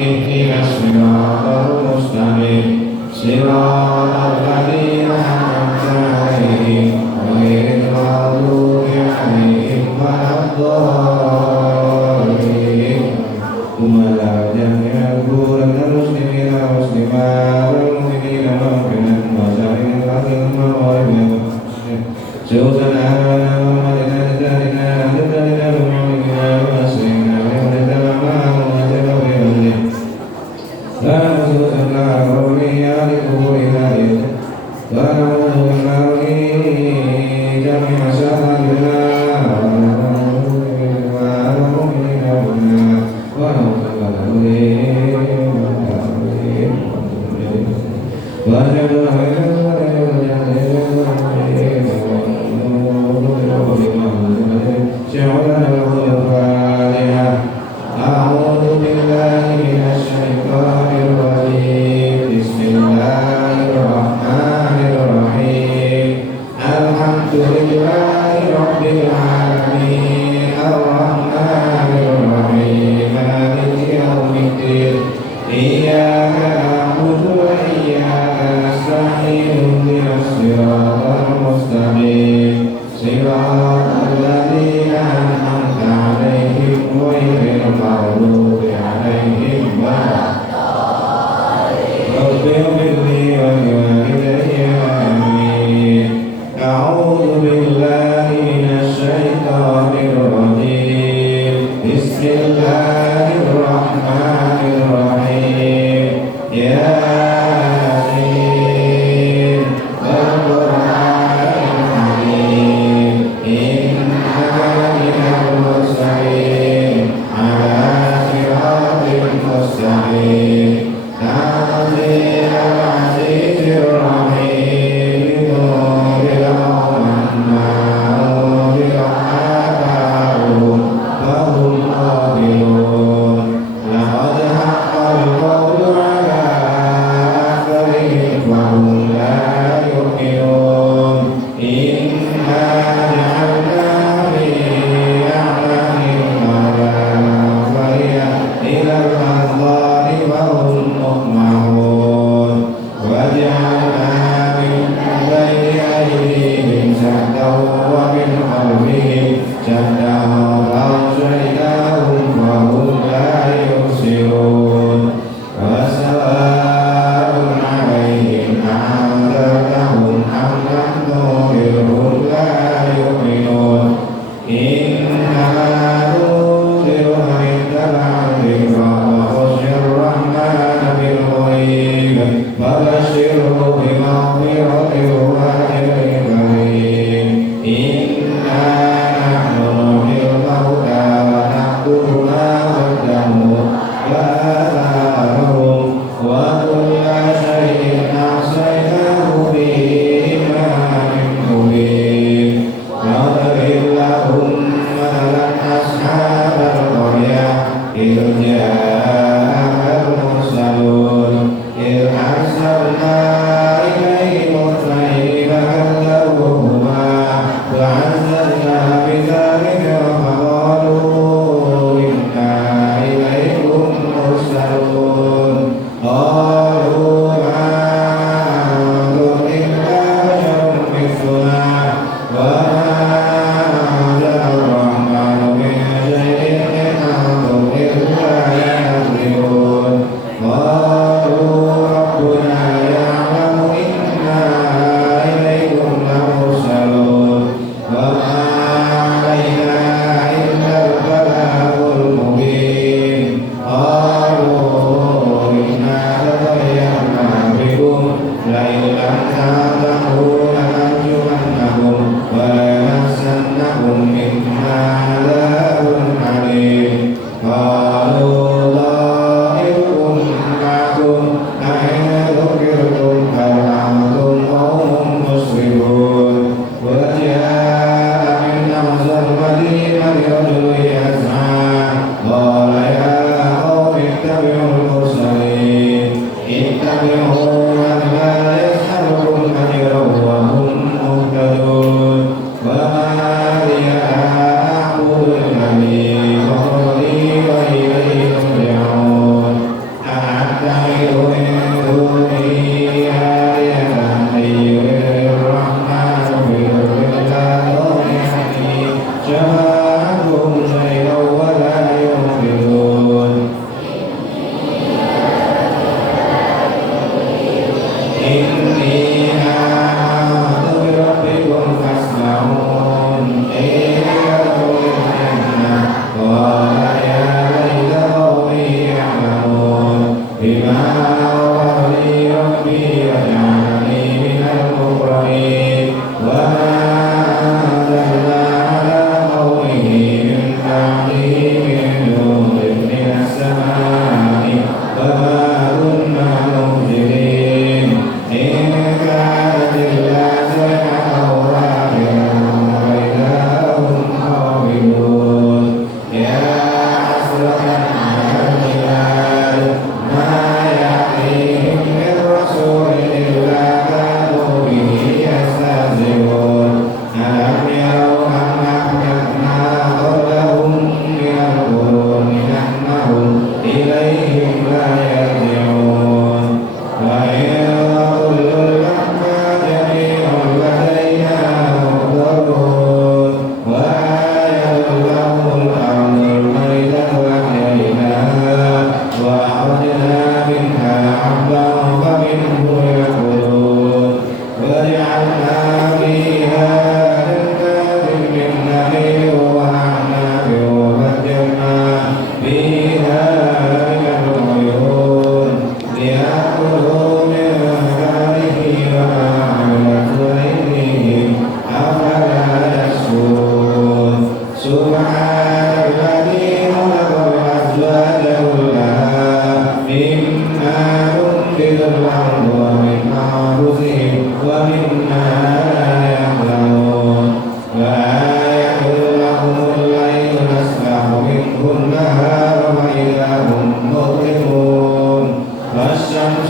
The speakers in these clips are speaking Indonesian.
اهدنا الصراط المستقيم صراط الذين أنعمت عليهم غير المغضوب عليهم ولا الضالين ثم لا جميع القبور من المسلمين والمسلمات والمؤمنين والمؤمنات وسائر الأرض والمغارب سوسنا ومدنا لذاتنا لذاتنا ومعلمنا وأسرنا ومدنا معه ومدنا ومدنا لا نسوس الله ووليا لقبور ذلك ونعوذ بالله من جميع شر الله والمؤمنين والمؤمنات ونعوذ أعوذ بالله من الشيطان الرجيم بسم الله الرحمن الرحيم الحمد لله رب العالمين الرحمن الرحيم مالك يوم الدين إياك نعبد وإياك نستعين اهدنا الصراط المستقيم صراط الذين أنعمت عليهم غير المغضوب عليهم ولا الضالين رب اغفر لي ولوالدي آمين أعوذ بالله من الشيطان الرجيم بسم الله الرحمن الرحيم ياسين والقرآن الحكيم إنك لمن المرسلين على صراط مستقيم تنزيل العزيز الرحيم لتنذر قوما ما أنذر آباؤهم فهم غافلون لقد حق القول على أكثرهم فهم لا يؤمنون إنا جعلنا في أعينهم أغلالا إلى الأذقان فهم مقمحون وجعلنا من بين أيديهم سدا ومن خلفهم سدا فأغشيناهم فهم لا يبصرون وسواء عليهم أأنذرتهم أم لم تنذرهم لا يؤمنون إنما تنذر من اتبع الذكر وخشي الرحمن بالغيب فبشره بمغفرة وأجر كريم إنا نحن نحيي الموتى ونكتب ما قدموا وآثارهم وكل شيء أحصيناه في إمام مبين واضرب لهم مثلا أصحاب القرية إذ جاءها المرسلون إذ أرسلنا إليهم اثنين فكذبوهما فعززنا بذلك فقالوا إنا إليكم مرسلون قالوا ما أنتم إلا بشر مثلنا وما أنزل الرحمن من شيء إن أنتم إلا تكذبون قالوا ربنا يعلم إنا إليكم لمرسلون وما علينا إلا البلاغ المبين قالوا إنا تطيرنا بكم لئن لم تنتهوا لنرجمنكم وليمسنكم منا عذاب أليم قالوا طائركم معكم أئن ذكرتم بل أنتم قوم مسرفون وجاء من أقصى المدينة رجل يسعى قال يا قوم اتبعوا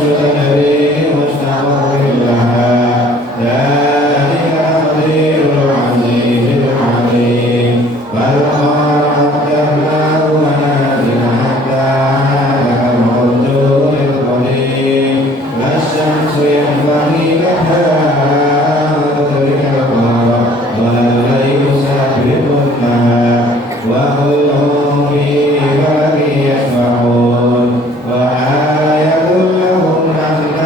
تجري مستقر لها ذلك تقدير العزيز العليم والقمر قدرناه منازل حتى عاد كالعرجون القديم لا الشمس ينبغي لها أن تدرك القمر ولا الليل سابق النهار وكلهم في فلك يسبحون وآية لهم أن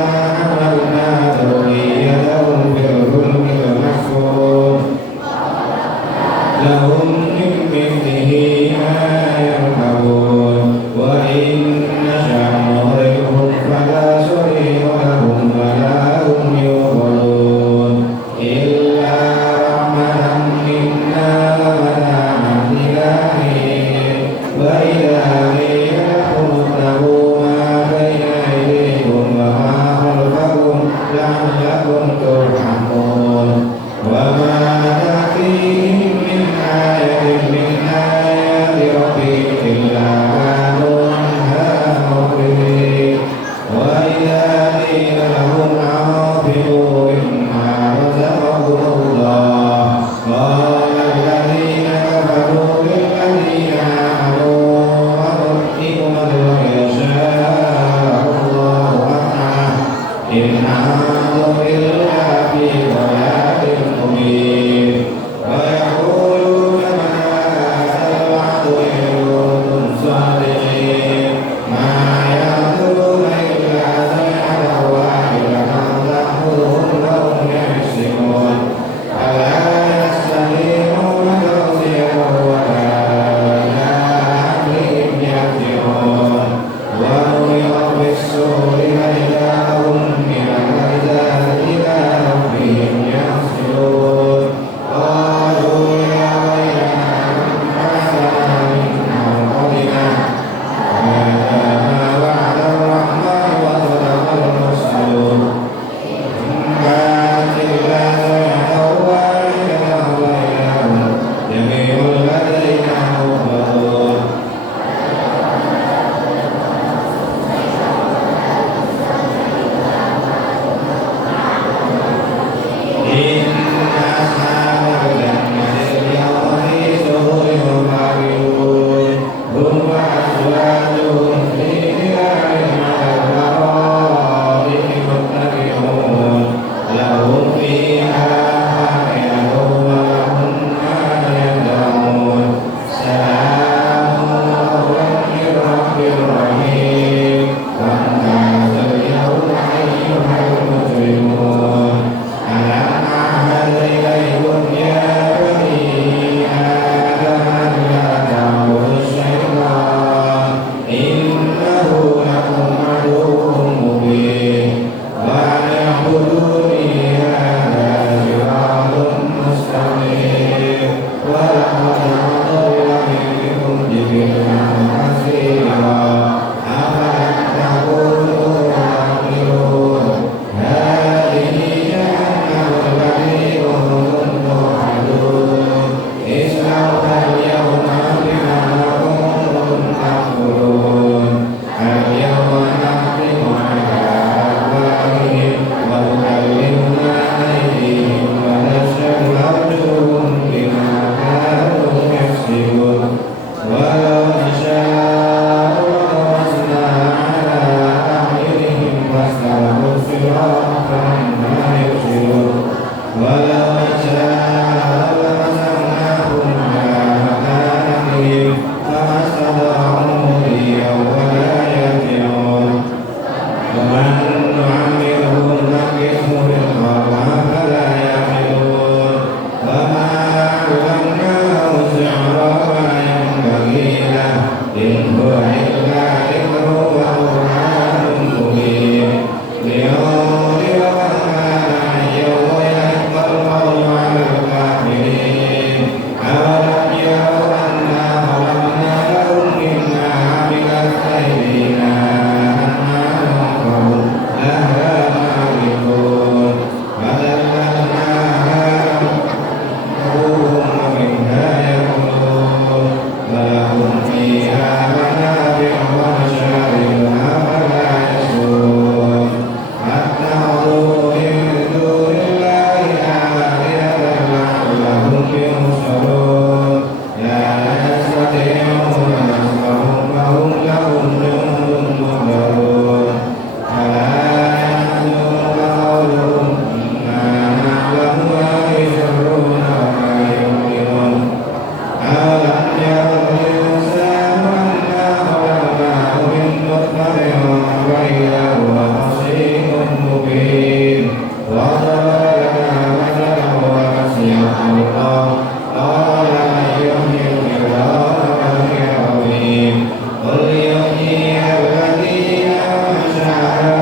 إلا هو حصين مبين وضرب لنا مثلا ونسي خلقه قال من يحيي العظام وهي رميم قل يحييها الذي أنشأها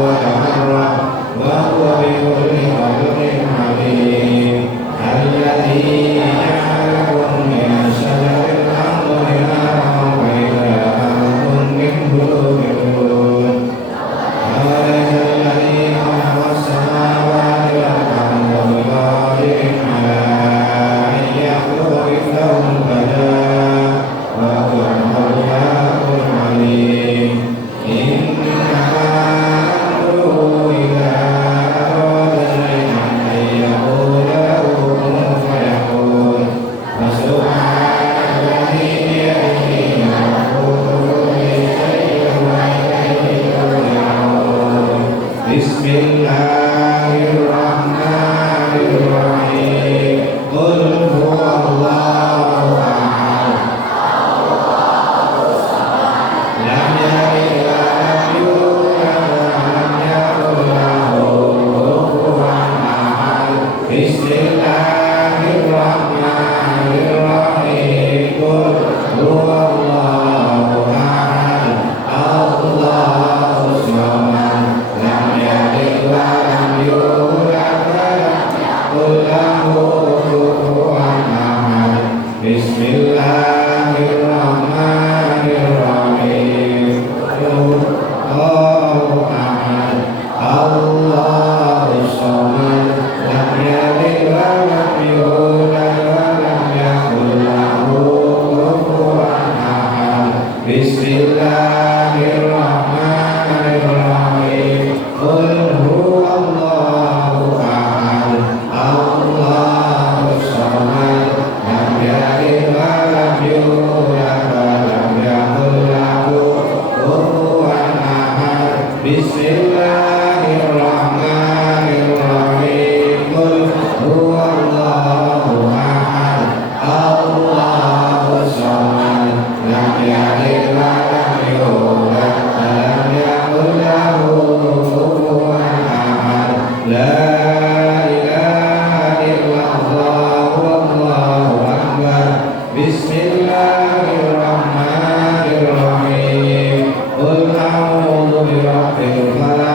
وتمرة وهو بكل خلق عليم الذي جعل لكم من شجر الأرض نارا فإذا أنتم منه توقدون وليس الذي خلق السماوات والأرض بقادر على أن يخلق مثلهم بلى وهو الخلاق العليم إنما أمره إذا أراد شيئا أن يقول له كن فيكون فسبحان الذي بيده ملكوت كل شيء وإليه ترجعون بسم الله الرحمن الرحيم قل هو الله أحد لم يلد ولم يولد ولم يكن له كفوا أحد بسم الله الرحمن الرحيم قل هو الله أحد الله الصمد لم يلد ولم يولد ولم يكن له كفوا أحد بسم الله الرحمن الرحيم قل الله أحد الله الصمد لم يلد ولم يولد ولم يكن له كفوا أحد بسم الله الرحمن الرحيم قل هو الله أحد الله الصمد لم يلد ولم يولد ولم يكن له كفوا أحد بسم الله الرحمن الرحيم قل هو الله أحد الله الصمد لم يلد ولم يولد ولم يكن له كفوا أحد لا إله إلا الله والله أكبر بسم الله الرحمن الرحيم قل أعوذ برب الفلق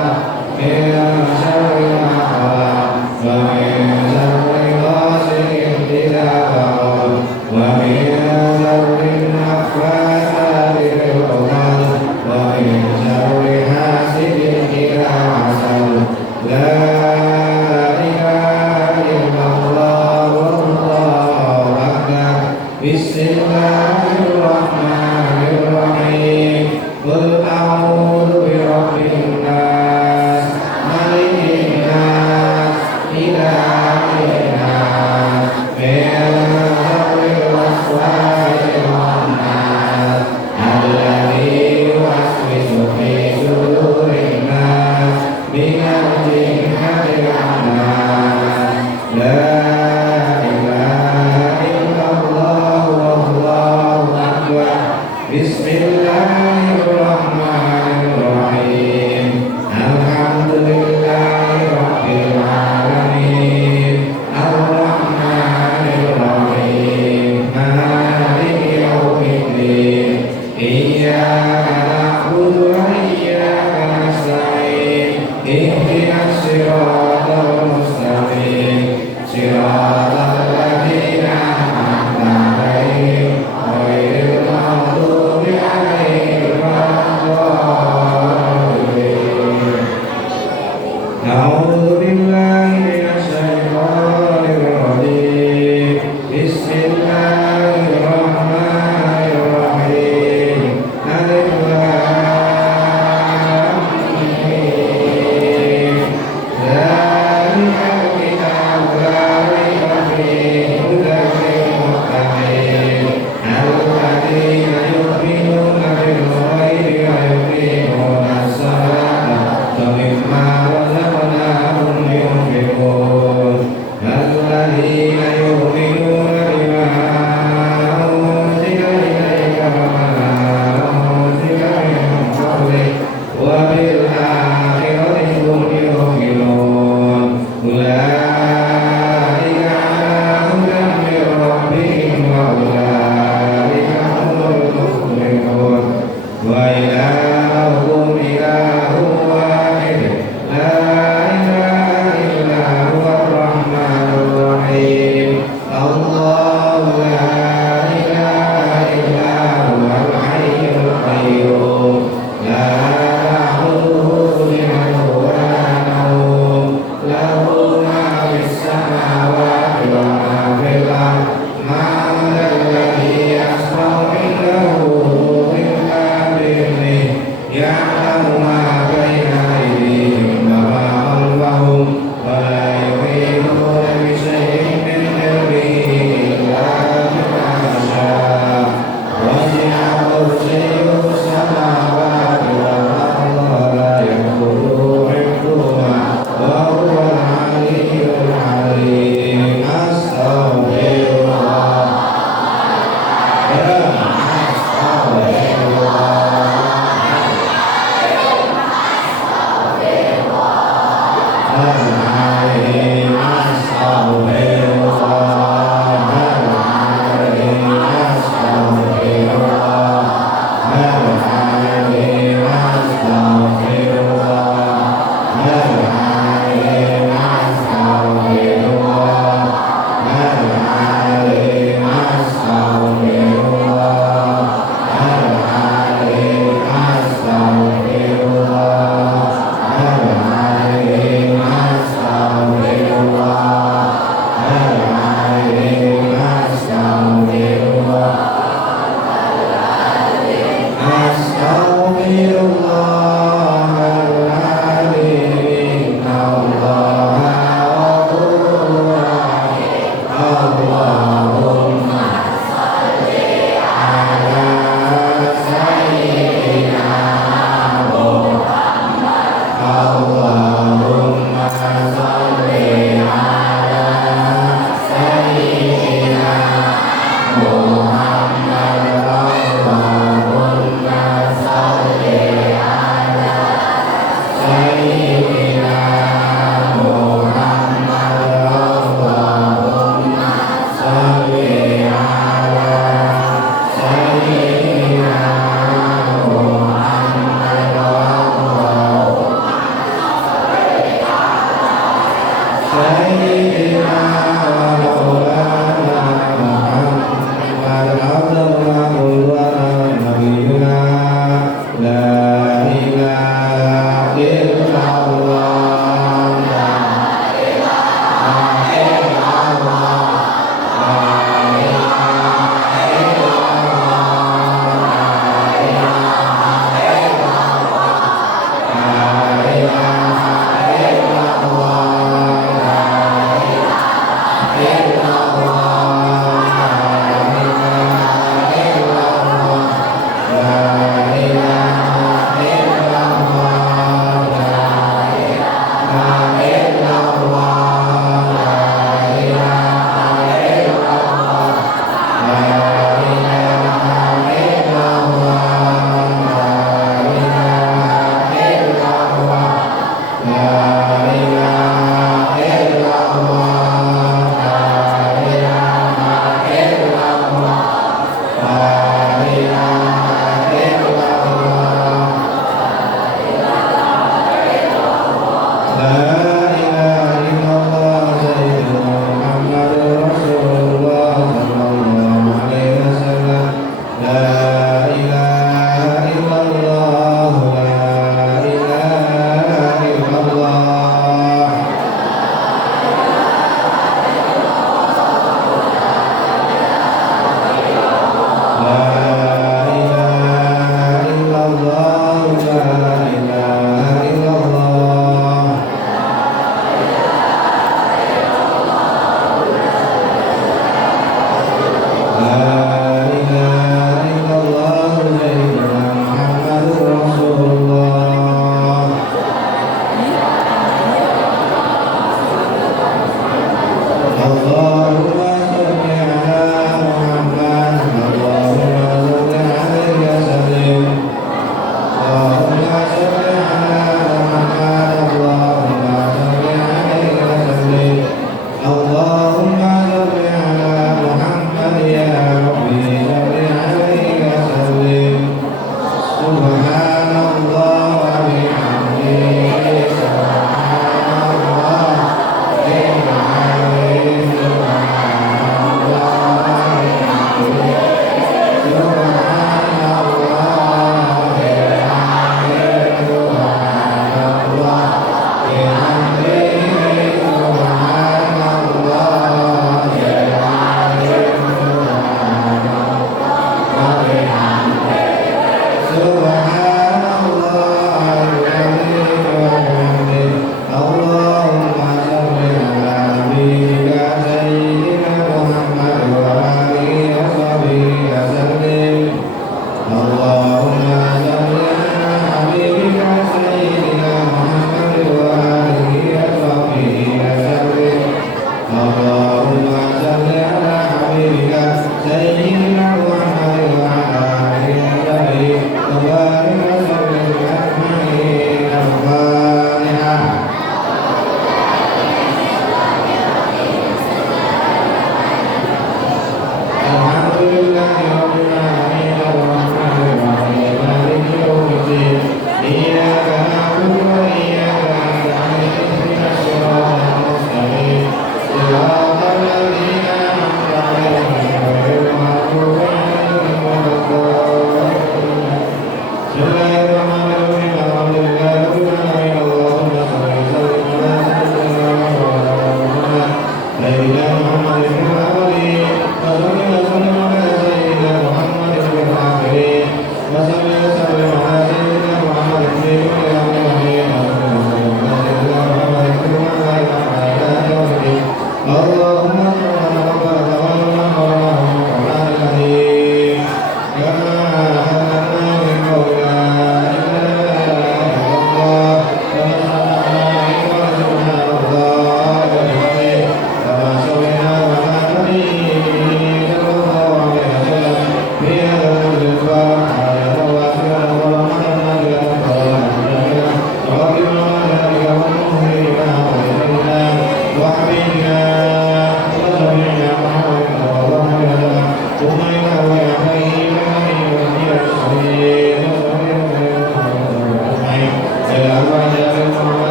Allahumma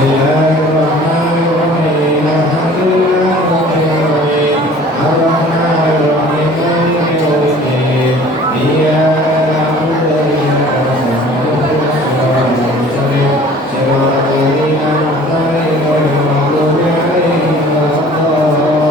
Bismillahirrahmanirrahim. Alhamdulillahirabbil alamin. Arrahmanirrahim. Maliki yaumiddin. Iyyaka na'budu wa iyyaka nasta'in. Shiratal mustaqim. Shiratal ladzina an'amta 'alaihim ghairil maghdubi 'alaihim waladdallin. Allahumma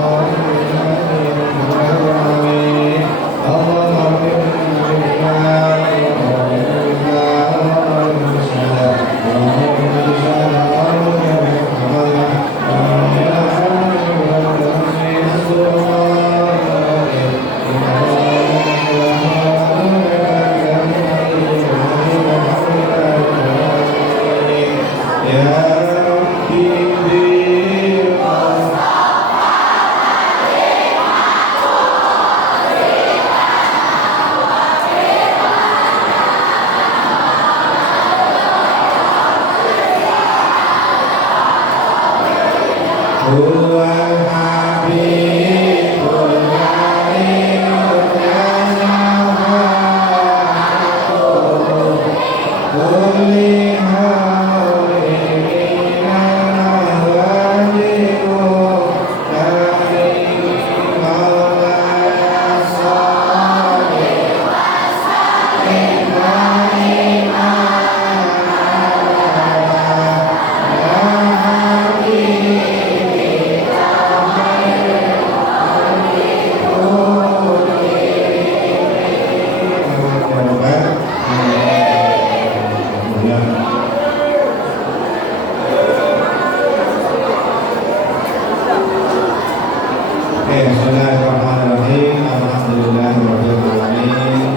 Bismillahirrahmanirrahim. Alhamdulillahirabbil alamin.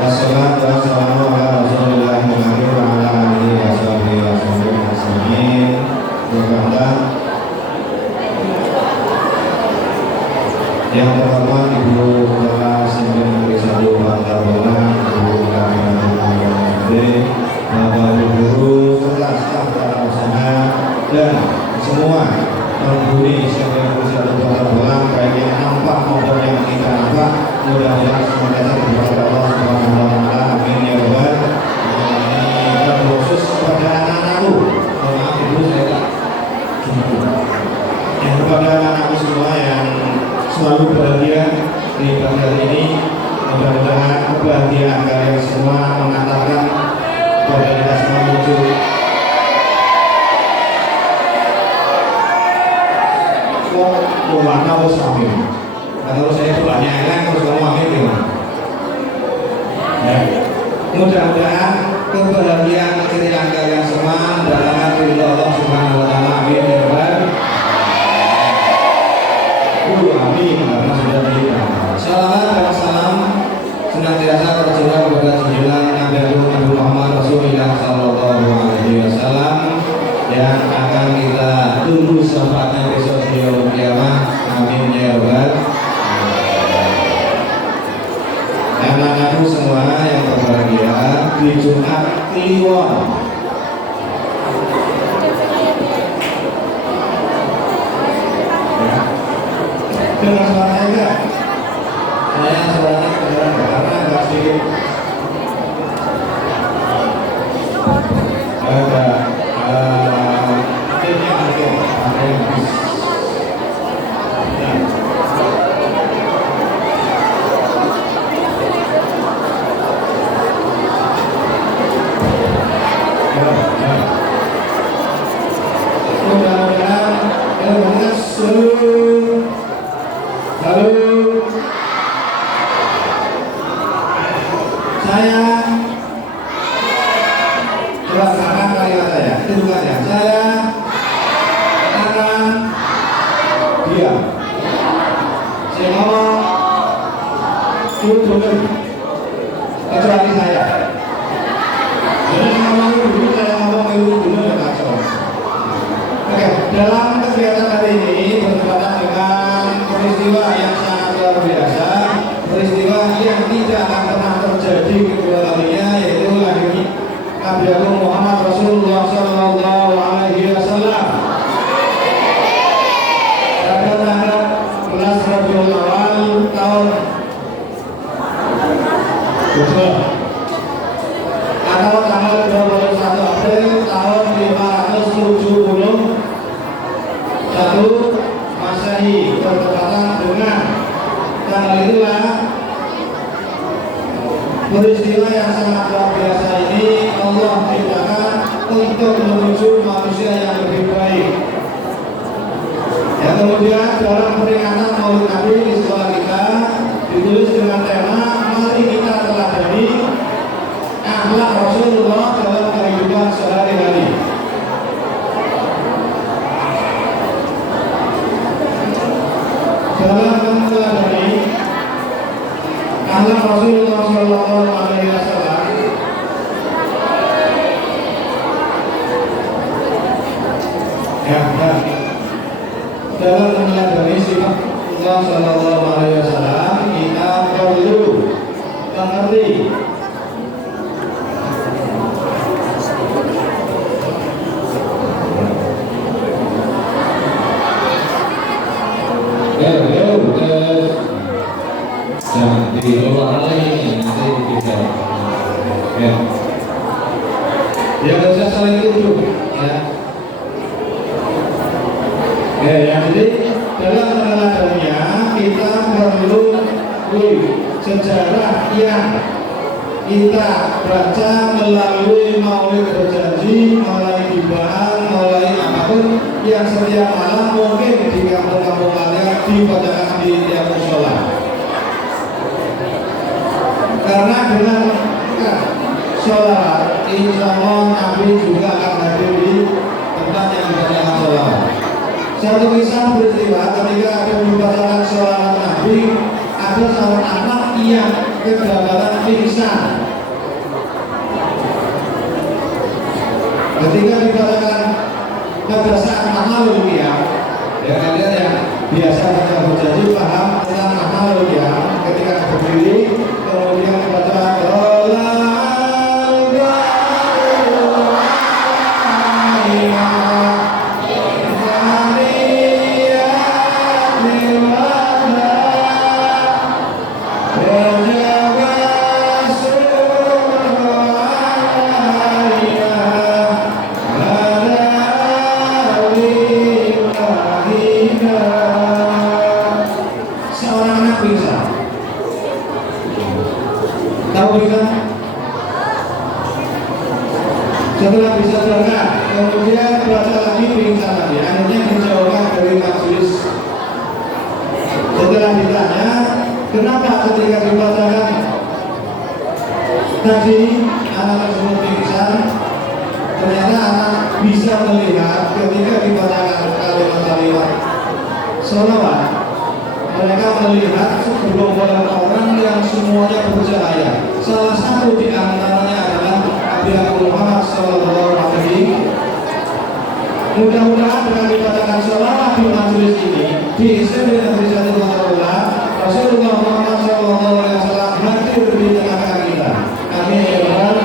Wassalatu wassalamu ala Rasulillah wa ala alihi washabihi wasallam. Yang pertama Ibu Ketua Simpen Risadu Pantarbola, Ibu Kamil Bapak Ibu Guru, serta staf para usaha dan semua penghuni Simpen Risadu Pantarbola, baik yang nampak maupun yang tidak nampak, mudah-mudahan semoga berkat Allah Subhanahu wa taala. Amin ya rabbal alamin. Khusus kepada anak-anakku, maaf Ibu saya tak yang kepada anak-anakku semua yang selalu bahagia di pagi ini, mudah-mudahan kebahagiaan kalian semua mengantarkan kepada kita semua menuju warna bos amin. Kalau saya tulangnya enak terus kamu amin gimana? Mudah-mudahan kebahagiaan keceriaan kalian semua mendatangkan ridho Allah Subhanahu wa taala. Amin ya rabbal alamin. Karena sudah diberitahu. Salawat dan salam senantiasa tercurah kepada junjungan Nabi Agung Muhammad Rasulullah Sallallahu Alaihi Wasallam yang akan kita tunggu syafaatnya besok di yaumul kiamah. Amin ya rabbal alamin. Anak-anakku semua yang berbahagia di Jumat Kliwon. Dengar suaranya enggak? Saya suaranya kedengaran karena agak sedikit ada timnya ada yang habis. Mudah-mudahan ilmunya seluruh. Lalu saya coba katakan kalimat saya, itu bukan ya. Saya akan diam. Saya ngomong duduk kecuali saya. Jadi ngomong dulu, saya ngomong dulu dan kacau. Oke, dalam kegiatan hari ini bertepatan dengan peristiwa yang sangat luar biasa, peristiwa yang tidak akan pernah terjadi kedua kalinya, yaitu lahirnya Nabi Agung Muhammad Rasulullah Sallallahu Alaihi Wasallam pada tanggal 11 Rabiul Awal tahun Kemudian dalam peringatan Maulid Nabi di sekolah kita ditulis dengan tema mari kita teladani akhlak Rasulullah dalam kehidupan sehari-hari. Dalam meneladani akhlak Rasulullah Shallallahu Alaihi Wasallam, dalam meneladani sifat Allah Shallallahu Alaihi Wasallam, kita perlu mengerti jangan diulang lagi nanti bisa ya nggak usah saling tuduh ya. Jadi dalam meneladaninya kita perlu sejarah yang kita baca melalui Maulid Berjanji, mulai dibahas, mulai apapun yang setiap malam mungkin di kampung-kampung kalian dibacakan di tiap musola. Karena dengan sholat, insya Allah Nabi juga akan hadir di tempat yang dibacakan sholat. Satu kisah peristiwa ketika ada membacakan sholat Nabi, ada seorang anak yang kedapatan pingsan. Ketika dibacakan pada saat mahalul qiyam, ya kalian yang biasa baca berjanji paham tentang mahalul qiyam, ketika berdiri kemudian dibaca seorang anak pingsan. Tahu pingsan? Setelah bisa berangkat, kemudian baca lagi pingsan lagi. Akhirnya dijauhkan dari majelis. Setelah ditanya, kenapa ketika dibacakan tadi anak tersebut pingsan, ternyata anak bisa melihat ketika dibacakan kalimat-kalimat sholawat. Mereka melihat segerombolan orang yang semuanya bercahaya. Salah satu di antaranya adalah Nabi Muhammad Sallallahu Alaihi. Mudah-mudahan dengan dibacakan sholawat di majelis ini diisi dengan risalah Allah, Rasulullah Muhammad Sallallahu Alaihi Wasallam hadir di tengah kita. Amin ya Rabbal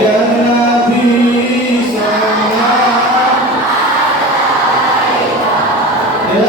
ya Nabi Sallallahu ya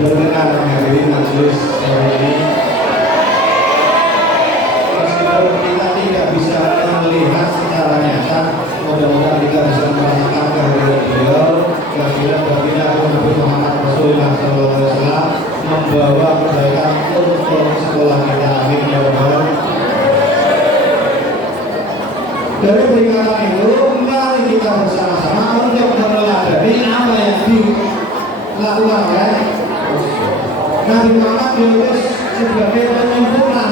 berkenan menghadiri majelis ini. Meskipun kita tidak bisa melihat secara nyata, mudah-mudahan kita bisa merasakan kehadiran beliau, kehadiran baginda Nabi Muhammad Rasulullah SAW membawa kebaikan untuk sekolah kita. Amin ya Rabbal. Dari peringatan itu, mari kita bersama-sama untuk meneladani apa yang lakukan oleh Nabi Muhammad diutus sebagai penyempurna.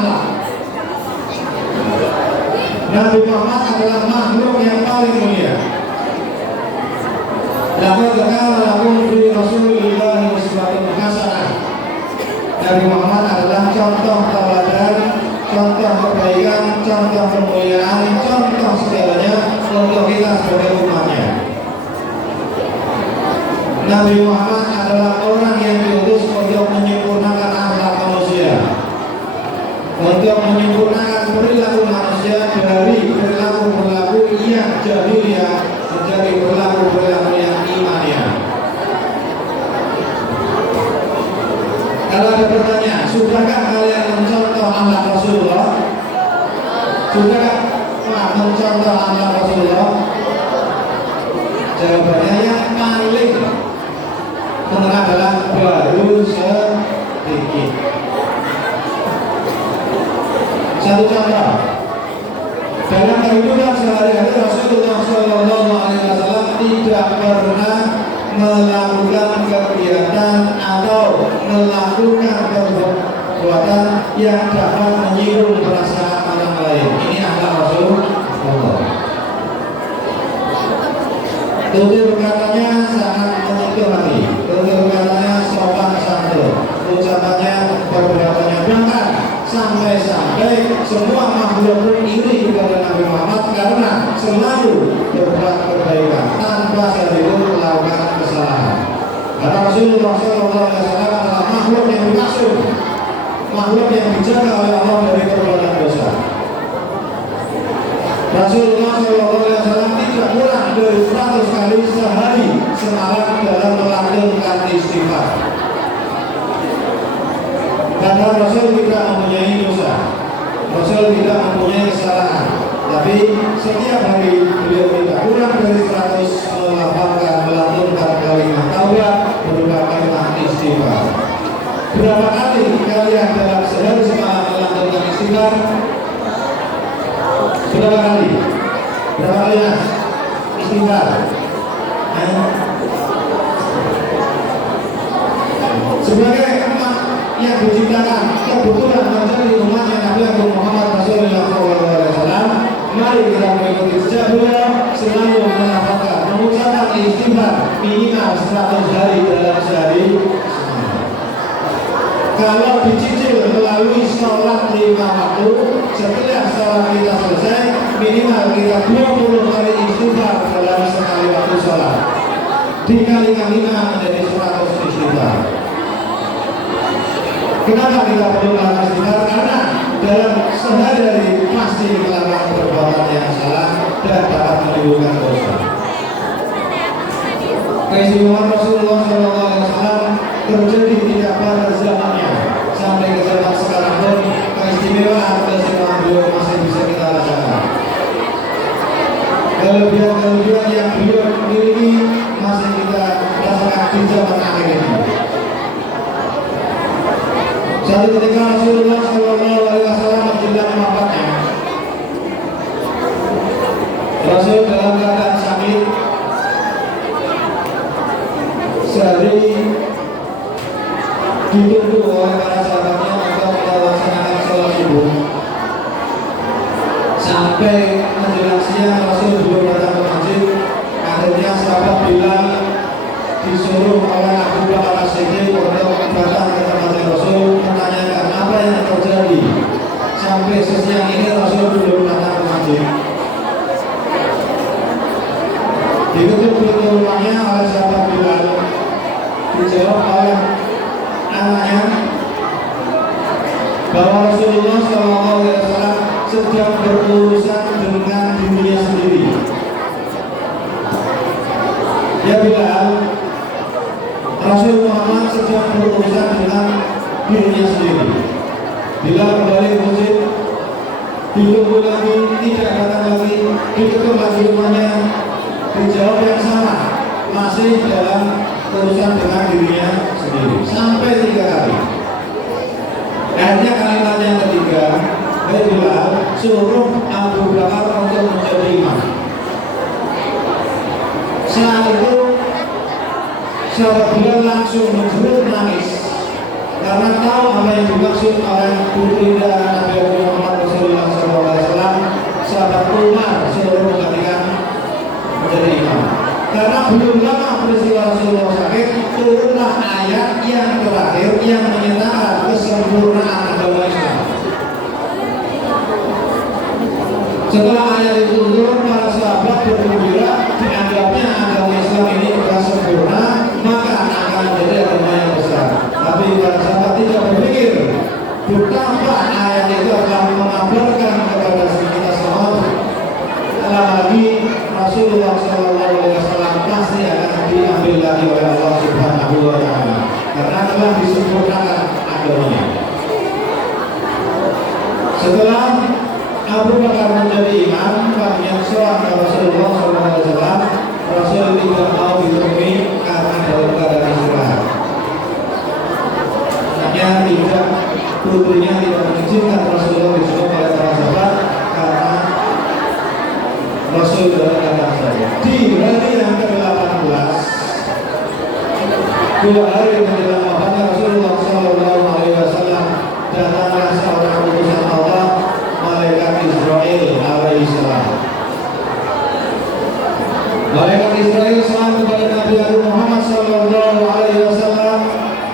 Nabi Muhammad adalah makhluk yang paling mulia. Laqad kana lakum fi Rasulillahi uswatun hasanah. Nabi Muhammad adalah contoh tauladan, contoh kebaikan, contoh kemuliaan, contoh segalanya untuk kita sebagai umatnya. Nabi Muhammad adalah orang yang diutus untuk menyempurnakan akhlak manusia, untuk menyempurnakan perilaku manusia dari perilaku yang jahiliyah menjadi perilaku yang imaniyah. Kalau ada pertanyaan, sudahkah kalian mencontoh akhlak Rasulullah? Sudahkah mencontoh akhlak Rasulullah? Jawabannya yang paling benar adalah baru sedikit. Satu contoh, dalam kehidupan sehari-hari Rasulullah SAW tidak pernah melakukan kegiatan atau melakukan perbuatan yang dapat menyinggung perasaan orang lain. Ini akhlak Rasulullah. Tutur katanya sangat menyentuh hati, tutur katanya sopan santun, ucapannya, perbuatannya, bahkan sampai-sampai semua makhluk pun iri kepada Nabi Muhammad karena selalu berbuat kebaikan tanpa sedikit melakukan kesalahan. Karena Rasulullah SAW adalah makhluk yang dimaksud, makhluk yang dijaga oleh Allah dari perbuatan dosa. Rasulullah SAW tidak kurang dari 100 kali sehari semalam dalam melantunkan istighfar. Karena Rasul tidak mempunyai dosa, Rasul tidak mempunyai kesalahan, tapi setiap hari beliau tidak kurang dari 100 melantunkan kalimat taubat berupa kalimat istighfar. Berapa kali kalian dalam sehari semalam melantunkan istighfar? Berapa kali? Berapa kali mas? Istighfar? Sebagai umat yang diciptakan kebetulan menjadi umatnya Nabi Muhammad Rasulullah SAW, mari kita mengikuti sejak beliau selalu mengucapkan istighfar minimal 100 hari dalam sehari. Kalau dicicil melalui sholat 5 waktu, setelah sholat kita selesai, minimal kita 20 kali istighfar dalam sekali waktu sholat. Dikalikan 5 menjadi 100 istighfar. Kenapa kita perlu melakukan istighfar? Karena dalam sehari-hari pasti melakukan perbuatan yang salah dan dapat menimbulkan dosa. Keistimewaan Rasulullah SAW terjadi tidak pada zamannya sampai ke zaman sekarang pun keistimewaan beliau masih bisa kita rasakan. Kelebihan yang beliau miliki masih kita rasakan di zaman akhir ini. Suatu ketika Rasulullah SAW menjelang wafatnya, Rasul dalam keadaan sakit sehari ditunggu oleh para sahabatnya untuk melaksanakan sholat subuh. Sampai menjelang siang Rasul belum datang ke masjid. Akhirnya sahabat Bilal disuruh oleh Abu Bakar As-Siddiq untuk datang ke tempat Rasul menanyakan apa yang terjadi sampai sesiang ini Rasul belum datang ke masjid. Ditutup pintu rumahnya oleh sahabat Bilal, dijawab oleh anaknya bahwa Rasulullah SAW sedang berurusan dengan dirinya sendiri. Ya Bilal, Rasul Muhammad sedang berurusan dengan dirinya sendiri. Bilal kembali ke masjid, ditunggu lagi, tidak datang lagi, ditutup lagi rumahnya, dijawab yang sama, masih dalam urusan dengan dirinya sendiri sampai 3 kali. Akhirnya kalimat yang ketiga, Bilal suruh Abu Bakar untuk menjadi imam. Saat itu Sahabat Bilal langsung menjerit nangis karena tahu apa yang dimaksud oleh Baginda Nabi Muhammad Rasulullah SAW. Sahabat Umar seluruh menggantikan menjadi imam. Karena belum lama peristiwa Rasulullah sakit, turunlah ayat yang terakhir yang menyatakan kesempurnaan agama Islam. Setelah ayat itu turun, para sahabat bergembira, dianggapnya agama Islam ini telah sempurna, maka akan menjadi agama yang besar. Tapi para sahabat tidak berpikir betapa ayat itu akan mengabarkan kepada kita semua, lagi Rasulullah SAW pasti akan diambil lagi oleh Allah Subhanahu wa Ta'ala karena telah disempurnakan agamanya. Setelah Abu Bakar menjadi imam, yang sholat Rasulullah SAW, Rasul tidak mau ditemui karena dalam keadaan istirahat. Hanya tidak, putrinya tidak mengizinkan Rasulullah disebut oleh para sahabat karena Rasul dalam keadaan saja. Di hari yang ke-18, 2 hari menjelang wafatnya Rasulullah SAW, datanglah seorang utusan Allah, malaikat Israel alaihissalam. Malaikat Israel salam kepada Nabi Muhammad SAW.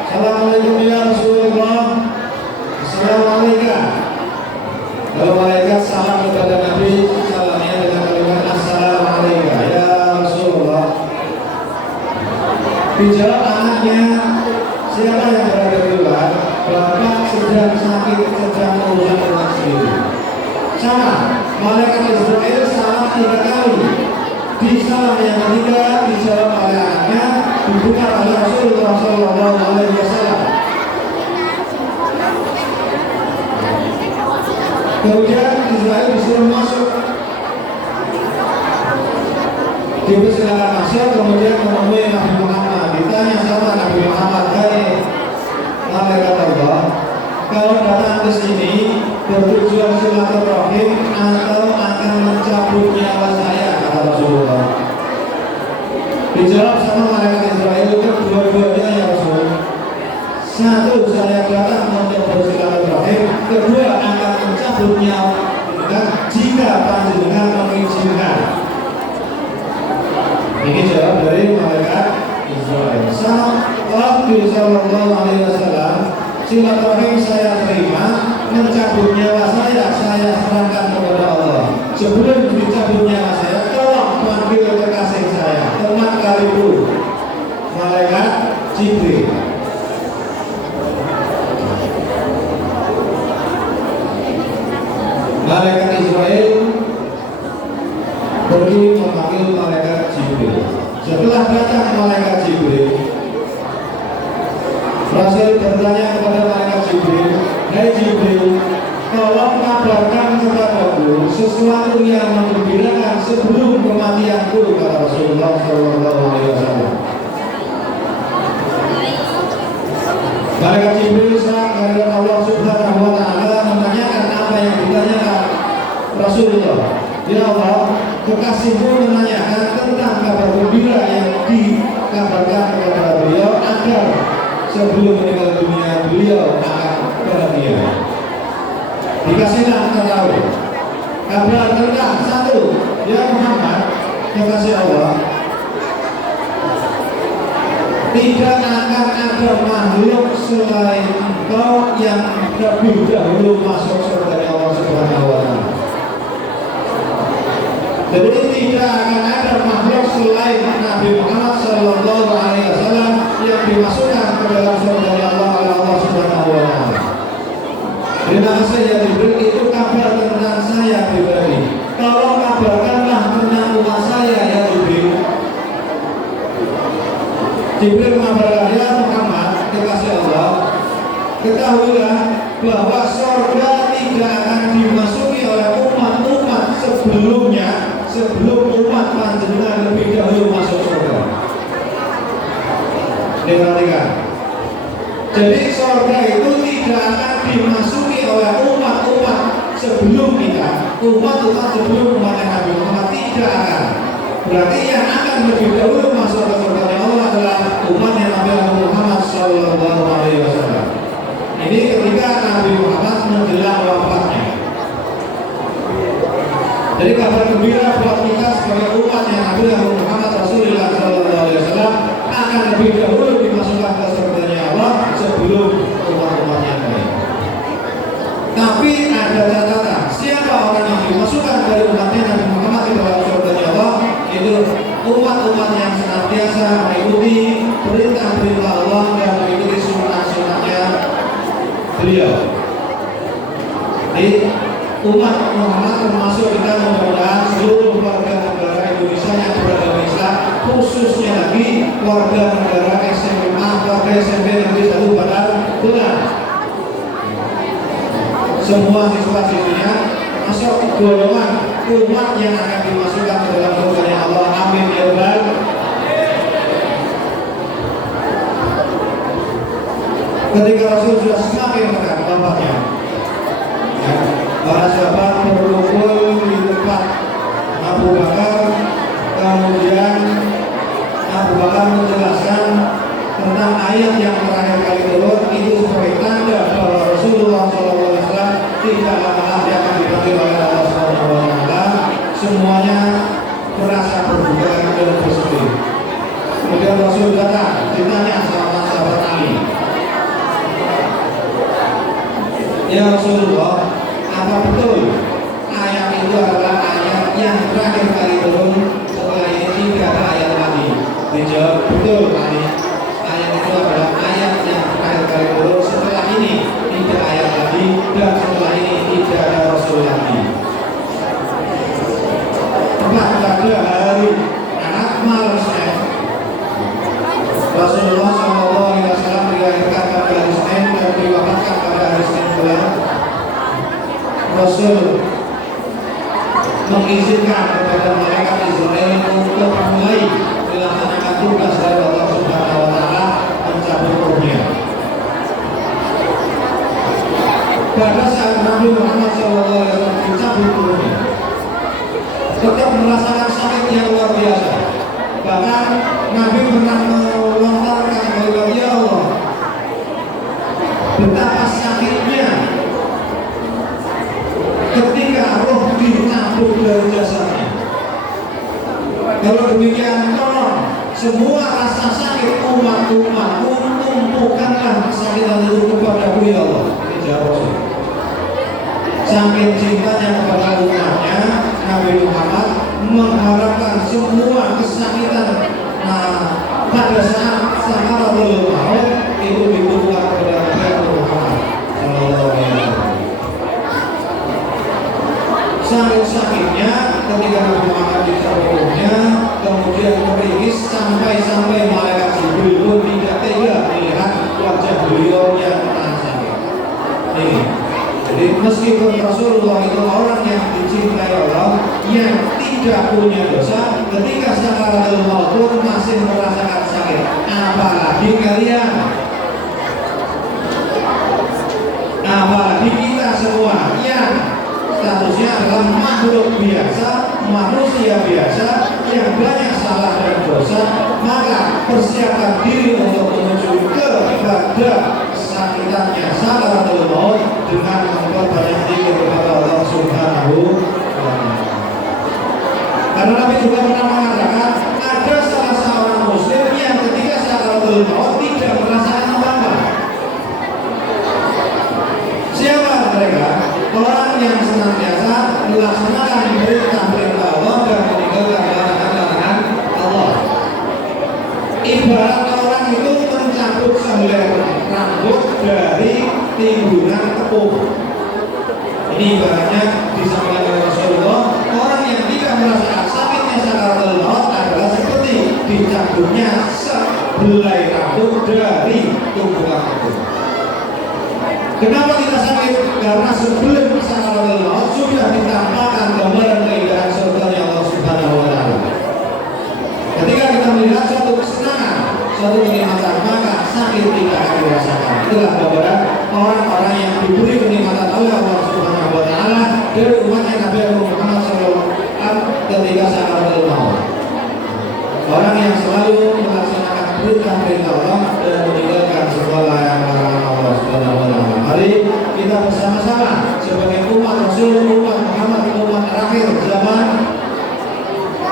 Assalamualaikum ya Rasulullah. Assalamualaikum. Kalau malaikat salam kepada Nabi, salamnya dengan kalimat Assalamualaikum ya Rasulullah. Dijawab anaknya, siapa yang berada di luar? Bapak sedang sakit, sedang urusan dengan sendiri. Sama, malaikat Israel salam 3 kali. Di salam yang ketiga dijawab oleh anaknya, dibuka oleh Rasulullah SAW. Kemudian Israel disuruh masuk. Dipersilakan masuk, kemudian menemui Nabi Muhammad. Ditanya sama Nabi Muhammad, hai malaikat Allah, kalau datang ke sini bertujuan silaturahim atau akan mencabut nyawa saya, kata Rasulullah. Dijawab sama malaikat Israel itu dua-duanya ya Rasul. Satu, saya datang untuk bersilaturahim. Kedua, akan mencabut nyawa jika panjenengan mengizinkan. Ini jawab dari malaikat Israel. Nabi Sallallahu Alaihi Wasallam, silaturahim saya terima, mencabut nyawa saya serahkan kepada Allah. Sebelum dicabut nyawa saya, tolong panggil kekasih saya, teman karibku, malaikat Jibril. Malaikat Israel pergi memanggil malaikat Jibril. Setelah datang malaikat Jibril, Rasul bertanya kepada malaikat Jibril, hai Jibril, tolong kabarkan kepadaku sesuatu yang menggembirakan sebelum kematianku, kata Rasulullah SAW. Malaikat Jibril saat Allah Subhanahu wa Ta'ala menanyakan apa yang ditanyakan Rasulullah. Ya Allah, kekasihmu menanyakan tentang kabar gembira yang dikabarkan kepada beliau agar sebelum meninggal dunia beliau akan bahagia. Dikasihlah kita tahu kabar tentang satu, ya Muhammad, kekasih Allah, tidak akan ada makhluk selain engkau yang lebih dahulu masuk surga Allah Subhanahu wa Ta'ala. Jadi tidak akan ada makhluk selain Nabi Muhammad Sallallahu Alaihi Wasallam yang dimasukkan ke dalam surga Allah oleh Allah Subhanahu wa Ta'ala. Terima kasih ya Jibril, itu kabar tentang saya pribadi. Tolong kabarkanlah tentang umat saya ya Jibril. Jibril mengabarkan, ya Muhammad, kekasih Allah, ketahuilah bahwa surga tidak akan dimasuki oleh umat-umat sebelumnya, sebelum umat panjenengan lebih dahulu masuk surga. Diperhatikan. Jadi surga itu tidak akan dimasuki oleh umat-umat sebelum kita, umat-umat sebelum umat Nabi Muhammad tidak akan. Berarti yang akan lebih dahulu masuk ke surga Allah adalah umat senantiasa mengikuti perintah-perintah Allah dan mengikuti sunnah-sunnahnya beliau. Jadi umat Muhammad termasuk kita mudah-mudahan seluruh warga negara Indonesia yang beragama Islam, khususnya lagi warga negara SMA, warga SMP Negeri 1 Bandar Belang. Semua siswa-siswinya masuk golongan umat yang akan dimasukkan ke dalam surganya Allah. Amin ya rabbal. Ketika Rasul sudah semakin dekat wafatnya, ya, para sahabat berkumpul di tempat Abu Bakar. Kemudian Abu Bakar menjelaskan tentang ayat yang terakhir kali turun itu sebagai tanda bahwa Rasulullah SAW tidak lama lagi akan dipanggil oleh Allah SWT. Semuanya merasa berduka dan bersedih. Kemudian Rasul datang, ditanya sama sahabat Ali, ya Rasulullah, apa betul ayat itu adalah ayat yang terakhir kali turun, setelah ini tidak ada ayat lagi? Dijawab, betul Ali, ayat itu adalah ayat yang terakhir kali turun, setelah ini tidak ayat lagi, dan setelah ini tidak ada Rasul lagi. Pada hari anak malam Senin, Rasulullah SAW dilahirkan pada hari Senin dan diwafatkan pada hari Senin pula. Rasul mengizinkan kepada malaikat Israel untuk mulai melaksanakan tugas dari Allah Subhanahu wa Ta'ala mencabut ruhnya. Pada saat Nabi Muhammad SAW dicabut ruhnya, tetap merasakan sakit yang luar biasa. Bahkan Nabi pernah melontarkan bahwa ya Allah, betapa sakitnya ketika roh dicabut dari jasadnya. Kalau demikian, tolong semua rasa sakit umat-umatku tumpukanlah kesakitan itu kepadaku ya Allah. Ini jawab Rasul. Saking cintanya kepada umatnya, Nabi Muhammad mengharapkan semua kesakitan pada saat sakaratul maut itu ditumpukan kepada Nabi Muhammad sallallahu alaihi wasallam. Saking sakitnya ketika Nabi Muhammad dicabut ruhnya, kemudian meringis sampai malaikat Jibril pun tidak tega melihat wajah beliau yang sangat sakit. Ini. Jadi meskipun Rasulullah itu orang yang dicintai Allah, yang tidak punya dosa, ketika sakaratul maut pun masih merasakan sakit. Apalagi kalian, apalagi kita semua yang statusnya adalah makhluk biasa, manusia biasa yang banyak salah dan dosa, maka persiapkan diri untuk menuju kepada kesakitannya sakaratul maut dengan memperbanyak diri kepada Allah Subhanahu wa Ta'ala. Karena Nabi juga pernah mengatakan ada salah seorang muslim yang ketika sakaratul maut tidak merasakan apa-apa. Siapa mereka? Orang yang senantiasa melaksanakan perintah-perintah Allah dan meninggalkan larangan-larangan Allah. Ibarat orang itu mencabut sehelai rambut dari timbunan tepung. Ini ibaratnya disampaikan oleh Rasulullah, orang yang tidak merasakan sakitnya sakaratul maut adalah seperti dicabutnya sehelai rambut dari tumpukan tepung. Kenapa kita sakit? Karena sebelum sakaratul maut sudah ditampakkan gambaran keindahan surganya Allah Subhanahu wa Ta'ala. Ketika kita melihat suatu kesenangan, suatu kenikmatan, maka sakit tidak akan dirasakan. Itulah gambaran orang-orang yang diberi kenikmatan oleh Allah Subhanahu wa Ta'ala dari umatnya Nabi Muhammad SAW ketika sakaratul maut. Orang yang selalu melaksanakan perintah-perintah Allah dan meninggalkan segala yang dilarang Allah Subhanahu wa Ta'ala. Mari kita bersama-sama sebagai umat Rasul, umat Muhammad, umat terakhir zaman,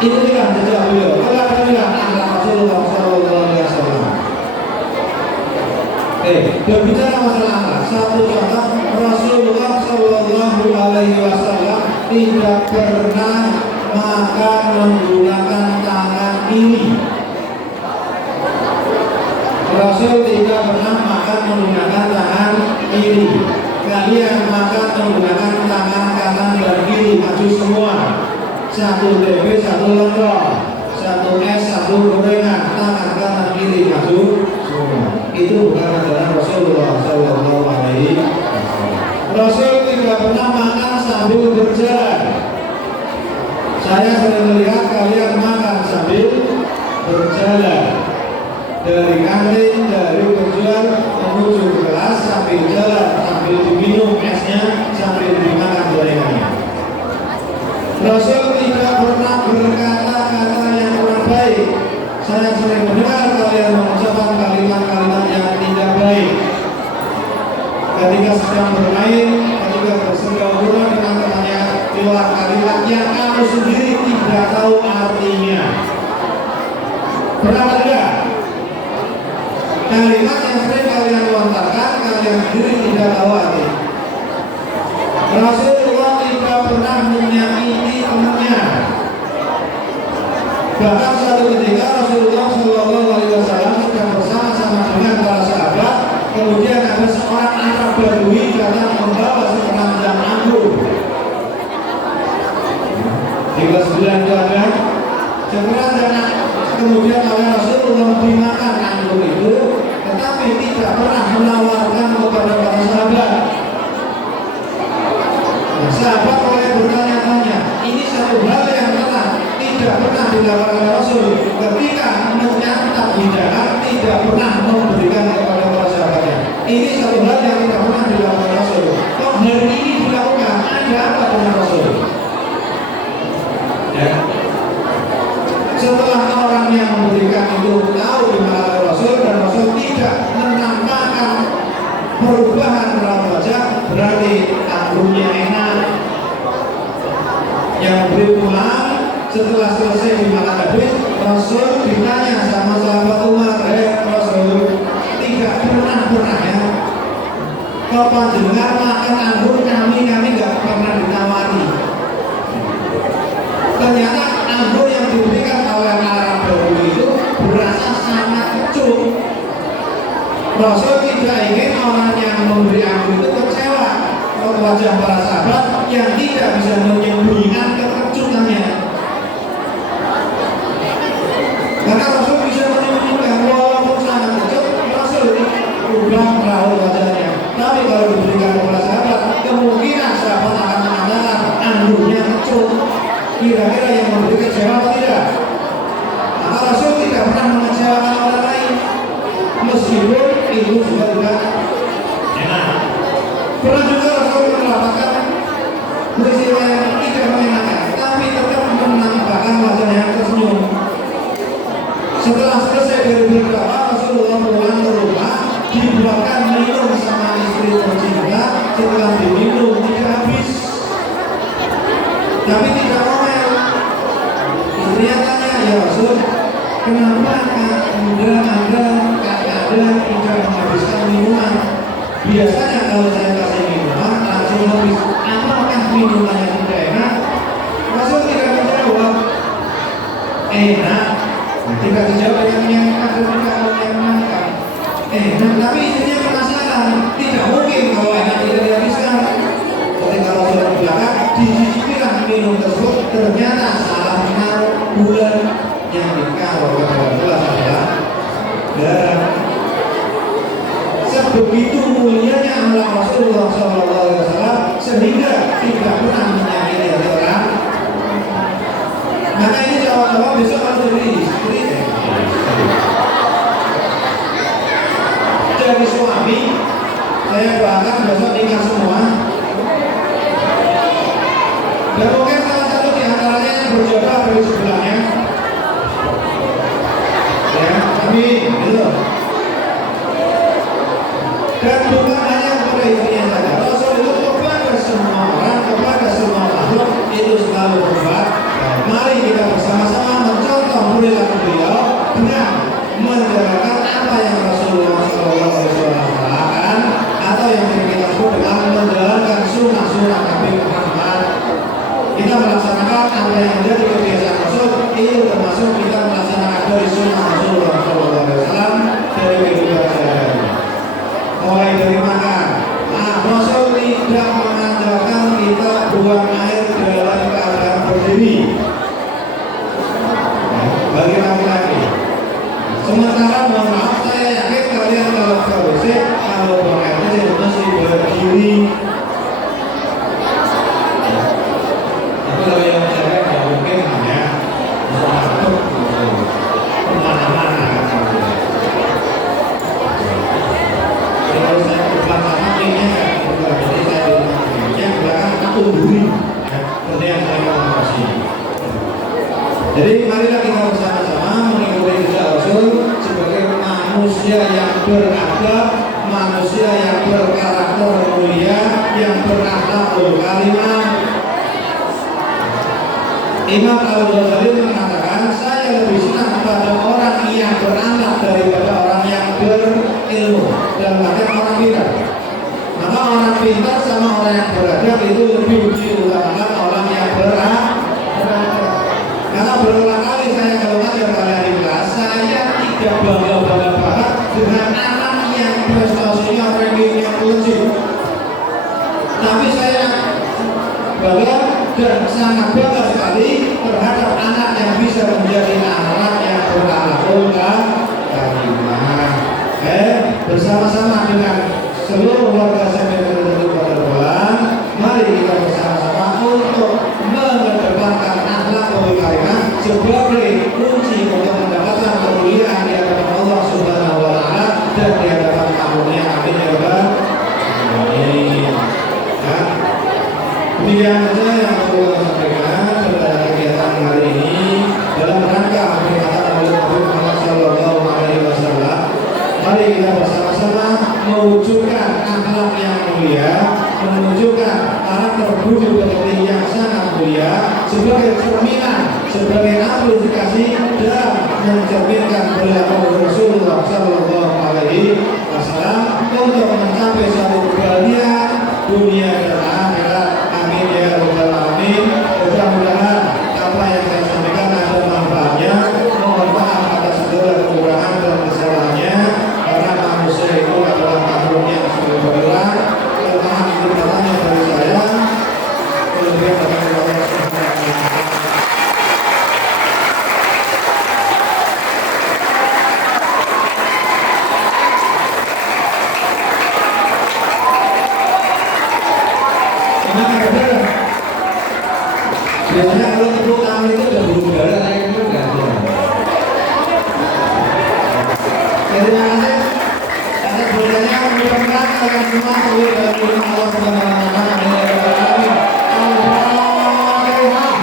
ikutilah jejak beliau, pelajarilah ahlak Rasulullah SAW. Berbicara masalah ahlak, satu contoh, Rasulullah SAW tidak pernah makan menggunakan tangan kiri. Rasul tidak pernah makan menggunakan tangan kiri. Kalian makan menggunakan tangan kanan dan kiri, maju semua. Satu TB, satu lontong, satu es, satu gorengan, tangan kanan kiri maju semua. Itu bukan ajaran Rasulullah Shallallahu Alaihi Wasallam. Rasul tidak pernah makan sambil berjalan. Saya sering melihat kalian makan sambil berjalan. Dari kantin, dari penjual menuju kelas sambil jalan, sambil diminum esnya, sambil dimakan gorengannya. Rasul tidak pernah berkata-kata yang kurang baik. Saya sering mendengar kalian mengucapkan kalimat-kalimat yang tidak baik. Ketika sedang bermain, ketika bersenggolan dengan temannya, keluar kalimat yang kamu sendiri tidak tahu artinya. Pernah tidak? Kalimat yang sering kalian lontarkan, kalian sendiri tidak tahu arti. Rasulullah tidak pernah menyakiti temannya. Bahkan suatu ketika Rasulullah Shallallahu Alaihi Wasallam sedang bersama-sama dengan para sahabat, kemudian ada seorang anak Badui datang membawa sekeranjang anggur. Di kelas 9 itu ada sekeranjang. Kemudian oleh Rasulullah dimakan anggur itu, tetapi tidak pernah menawarkan kepada para sahabat. Nah, sahabat oleh bertanya-tanya, ini satu hal yang tidak pernah dilakukan oleh Rasul. Ketika menyantap hidangan, tidak pernah memberikan kepada para sahabatnya. Ini satu hal yang tidak pernah dilakukan oleh Rasul. Kok hari ini dilakukan? Ada apa dengan Rasul? Ya. Setelah orang yang memberikan itu tahu di mana Rasul, dan Rasul tidak menampakkan perubahan dalam wajah, berarti anggurnya enak. Yang beri pulang setelah selesai dimakan habis, Rasul ditanya sama sahabat Umar, Rasul tidak pernah ya, kau panjenengan makan anggur, kami nggak pernah ditawari. Ternyata anggur yang diberikan oleh Arab Badui itu berasa sangat kecut. Rasul tidak ingin orang yang memberi anggur itu kecewa ke wajah para sahabat yang tidak bisa menyembunyikan kekecutannya. Karena Rasul bisa menyembunyikan walaupun sangat kecut, Rasul ubah perahu wajahnya. Tapi kalau diberikan kepada sahabat, kemungkinan sahabat akan mengatakan anggurnya kecut. Kira-kira yang memberi kecewa atau tidak? Maka Rasul tidak pernah mengecewakan orang lain, meskipun itu juga enak. Pernah juga Rasul mendapatkan peristiwa yang tidak menyenangkan, tapi tetap menampakkan wajah yang tersenyum. Setelah selesai dari berdoa, Rasulullah pulang ke rumah, dibuatkan minum sama istri tercinta. Setelah diminum tidak habis, tapi tidak ngomel. Istrinya tanya, ya Rasul, kenapa Anda tidak menghabiskan minuman? Biasanya kalau saya kasih minuman langsung habis. Apakah minumannya tidak enak? Rasul tidak menjawab enak. Tidak dijawab yang menyenangkan. Enak, tapi istrinya penasaran. Tidak mungkin kalau enak tidak dihabiskan. Ketika Rasul di belakang, dicicipilah minum tersebut, ternyata salah menaruh gula yang ditaruh ke dalam gelas adalah garam. Sebegitu mulianya ahlak Rasulullah SAW sehingga tidak pernah menyakiti orang. Maka ini jawab-jawab besok harus jadi istri, jadi suami. Saya doakan besok nikah semua. Dan mungkin salah satu di antaranya yang berjodoh dari sebelahnya. Ya, amin. Gitu. Dan bukan hanya kepada istrinya saja. Rasul itu kepada semua orang, kepada semua makhluk itu selalu berbuat. Mari kita bersama-sama mencontoh perilaku beliau dengan menjalankan apa yang Rasulullah SAW lakukan, atau yang kita sebut dengan menjalankan sunnah-sunnah Nabi Muhammad. Kita melaksanakan apa yang menjadi kebiasaan Rasul, itu termasuk kita melaksanakan dari sunnah Rasulullah SAW dari Sementara mohon maaf, saya yakin kalian kalau ke WC, kalau buang airnya itu masih berdiri. Tapi kalau yang saya nggak mungkin hanya masuk kemana-mana. Kalau saya bukan sama ini jadi saya di yang belakang aku buri. Seperti yang saya kasih. Jadi marilah kita bersama-sama mengikuti jejak Rasul sebagai manusia yang beradab, manusia yang berkarakter mulia, yang berakhlakul karimah. Imam Al-Ghazali mengatakan, saya lebih senang pada orang yang berakhlak daripada orang yang berilmu, dan bahkan orang pintar. Maka orang pintar sama orang yang beradab itu lebih diutamakan orang yang beradab. Karena berulang kali saya kalau ngajar pada di kelas, saya tidak bangga-bangga dengan anak yang prestasinya rankingnya melejit. Tapi saya bangga dan sangat bangga sekali terhadap anak yang bisa menjadi anak yang berakhlakul karimah. Bersama-sama dengan seluruh warga Semeru Paderborn, mari kita bersama-sama untuk mengedepankan akhlakul karimah sebagai kunci untuk mendapatkan kemuliaan di hadapan Allah Subhanahu wa taala dan di hadapan makhluknya. Amin ya rabbal alamin. Ya. Kemudian saja yang perlu saya sampaikan pada kegiatan hari ini dalam rangka peringatan Maulid Nabi Muhammad Sallallahu Alaihi Wasallam. Mari kita bersama-sama mewujudkan akhlak yang mulia, menunjukkan karakter budi pekerti yang sangat mulia sebagai cerminan, sebagai aplikasi dalam mencerminkan perilaku Rasulullah Sallallahu Alaihi Wasallam untuk mencapai satu kebahagiaan dunia dan akhirat. Amin ya rabbal alamin. Mudah-mudahan apa yang saya sampaikan ada manfaatnya. Mohon maaf atas segala kekurangan dan kesalahannya, karena manusia itu adalah makhluk yang sudah berulang. Kelemahan itu datangnya dari saya, kelebihan datangnya dari Allah Subhanahu wa taala. Biasanya kalau tepuk tangan itu udah burung dara, saya itu udah ada. Terima kasih atas berkatnya. Mudah-mudahan kalian semua selalu dalam lindungan Allah Subhanahu wa taala. Amin ya rabbal alamin. Al-Fatihah.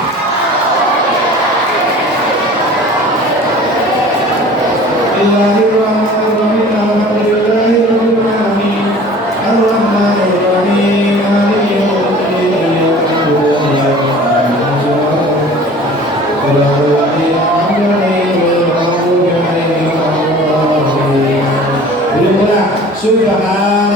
Bismillahirrahmanirrahim. Alhamdulillahirabbil alamin. Ar-Rahmanir Rahim. Maliki yaumiddin. Iyyaka na'budu wa iyyaka nasta'in. Subhan